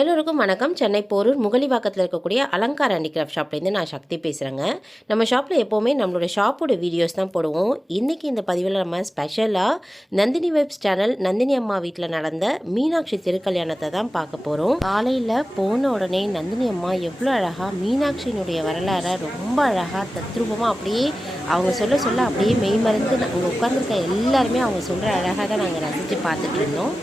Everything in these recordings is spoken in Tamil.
எல்லோருக்கும் வணக்கம். சென்னை போரூர் முகலிவாக்கத்தில் இருக்கக்கூடிய அலங்கார் ஹேண்டிகிராஃப்ட் ஷாப்லேருந்து நான் சக்தி பேசுகிறேங்க. நம்ம ஷாப்பில் எப்போவுமே நம்மளோட ஷாப்போட வீடியோஸ் தான் போடுவோம். இன்றைக்கி இந்த பதிவில் நம்ம ஸ்பெஷலாக நந்தினி வெப்ஸ் சேனல் நந்தினி அம்மா வீட்டில் நடந்த மீனாட்சி திருக்கல்யாணத்தை தான் பார்க்க போகிறோம். காலையில் போன உடனே நந்தினி அம்மா எவ்வளோ அழகாக மீனாட்சியினுடைய வரலாறை ரொம்ப அழகாக தத்ரூபமாக அப்படியே அவங்க சொல்ல சொல்ல அப்படியே மெய்மறந்து அங்கே உட்காந்துருக்க எல்லாருமே அவங்க சொல்கிற அழகாக தான் நாங்கள் ரசித்து பார்த்துட்டு இருந்தோம்.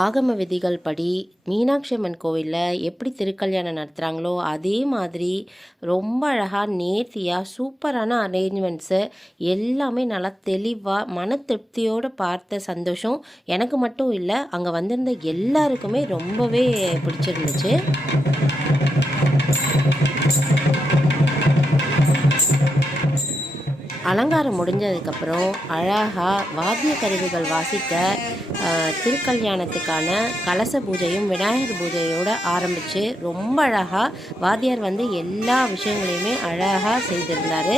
ஆகம விதிகள் படி மீனாட்சி அம்மன் கோவிலில் எப்படி திருக்கல்யாணம் நடத்துகிறாங்களோ அதே மாதிரி ரொம்ப அழகாக நேர்த்தியாக சூப்பரான அரேஞ்ச்மெண்ட்ஸு எல்லாமே நல்லா தெளிவாக மன திருப்தியோடு பார்த்த சந்தோஷம் எனக்கு மட்டும் இல்லை, அங்கே வந்திருந்த எல்லாருக்குமே ரொம்பவே பிடிச்சிருந்துச்சு. அலங்காரம் முடிஞ்சதுக்கப்புறம் அழகாக வாத்திய கருவிகள் வாசிக்க திருக்கல்யாணத்துக்கான கலச பூஜையும் விநாயகர் பூஜையோடு ஆரம்பித்து ரொம்ப அழகாக வாத்தியார் வந்து எல்லா விஷயங்களையுமே அழகாக செய்திருந்தார்.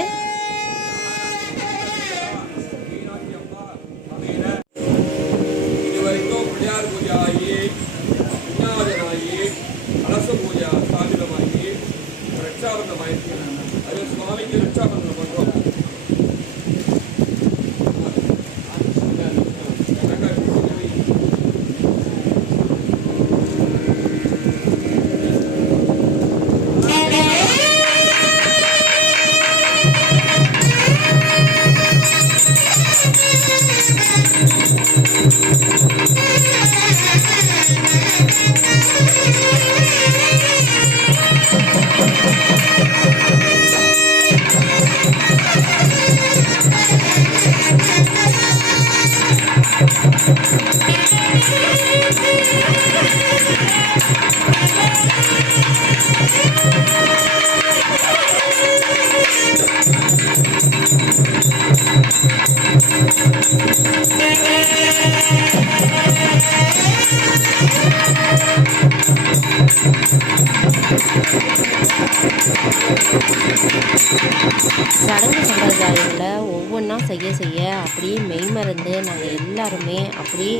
சடங்கு சம்பிரதாயங்களில் ஒவ்வொன்றா செய்ய செய்ய அப்படியே மெய்மறந்து நாங்கள் எல்லாருமே அப்படியே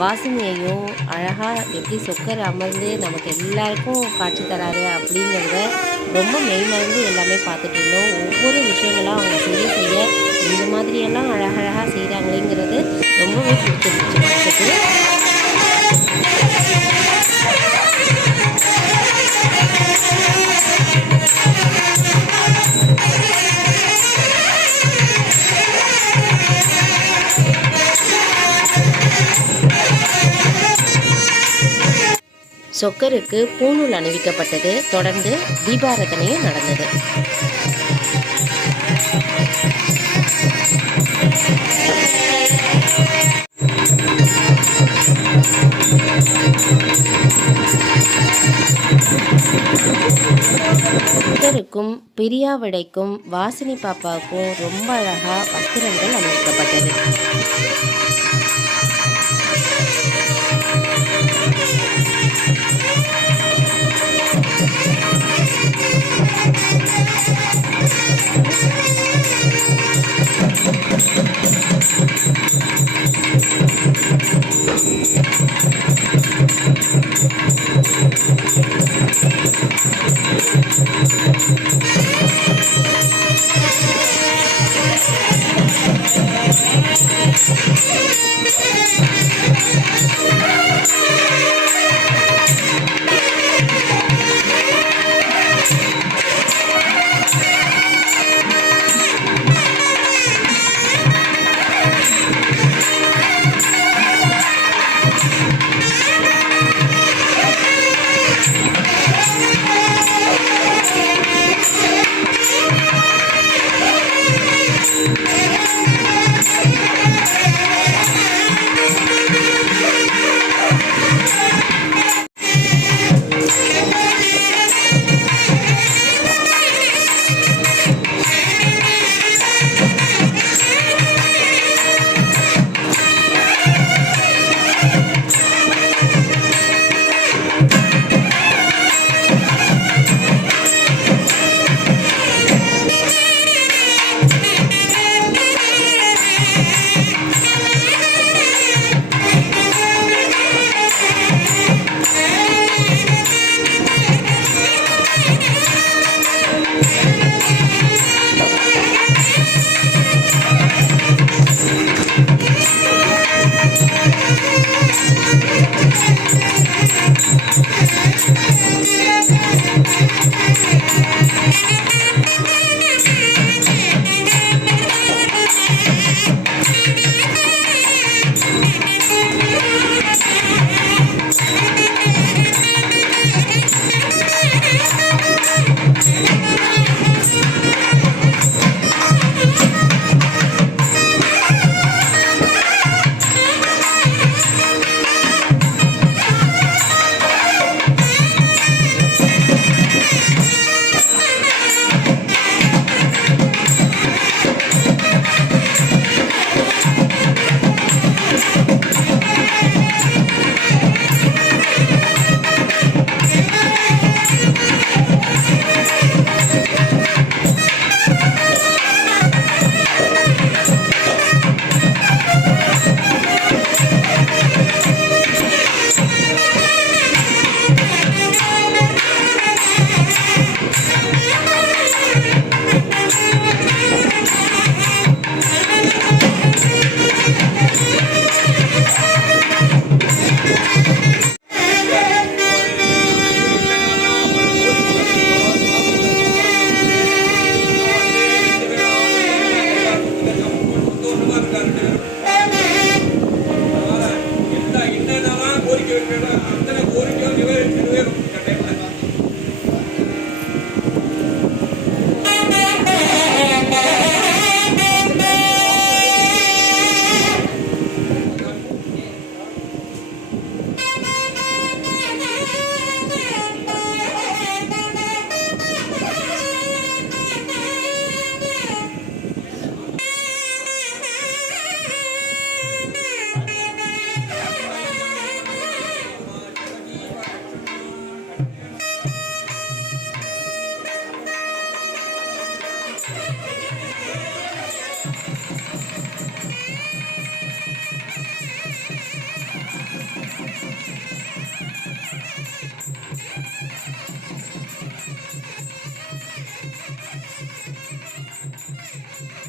வாசனையையும் அழகாக எப்படி சொக்கர் அமர்ந்து நமக்கு எல்லாருக்கும் காட்சி தராரு அப்படிங்கிறத ரொம்ப மெய்மறந்து எல்லாமே பார்த்துட்டு இருந்தோம். ஒவ்வொரு விஷயங்களாக அவங்க செய்ய செய்ய இந்த மாதிரியெல்லாம் அழகழகாக செய்கிறாங்களேங்கிறது ரொம்பவே பிடிச்சிருந்துச்சு மனசுக்கு. சொக்கருக்கு பூநூல் அணிவிக்கப்பட்டது. தொடர்ந்து தீபாராதனையும் நடந்தது. சொக்கருக்கும் பிரியாவிடைக்கும் வாசினி பாப்பாவுக்கும் ரொம்ப அழகா வஸ்திரங்கள் அணிவிக்கப்பட்டது.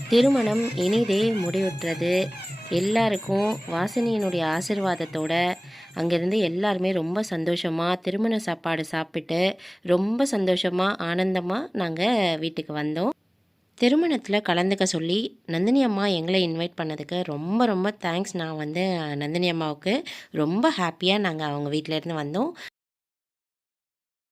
திருமணம் இனிதே முடிவுற்றது. எல்லாருக்கும் வாசினியினுடைய ஆசிர்வாதத்தோட அங்கேருந்து எல்லாருமே ரொம்ப சந்தோஷமா திருமண சாப்பாடு சாப்பிட்டு, ரொம்ப சந்தோஷமா, ஆனந்தமா நாங்க வீட்டுக்கு வந்தோம். திருமணத்தில கலந்துக்க சொல்லி நந்தினி அம்மா எங்கள இன்வைட் பண்ணதுக்கு ரொம்ப ரொம்ப தேங்க்ஸ். நான் வந்து நந்தினி அம்மாவுக்கு ரொம்ப ஹேப்பியா நாங்க அவங்க வீட்லேருந்து வந்தோம்.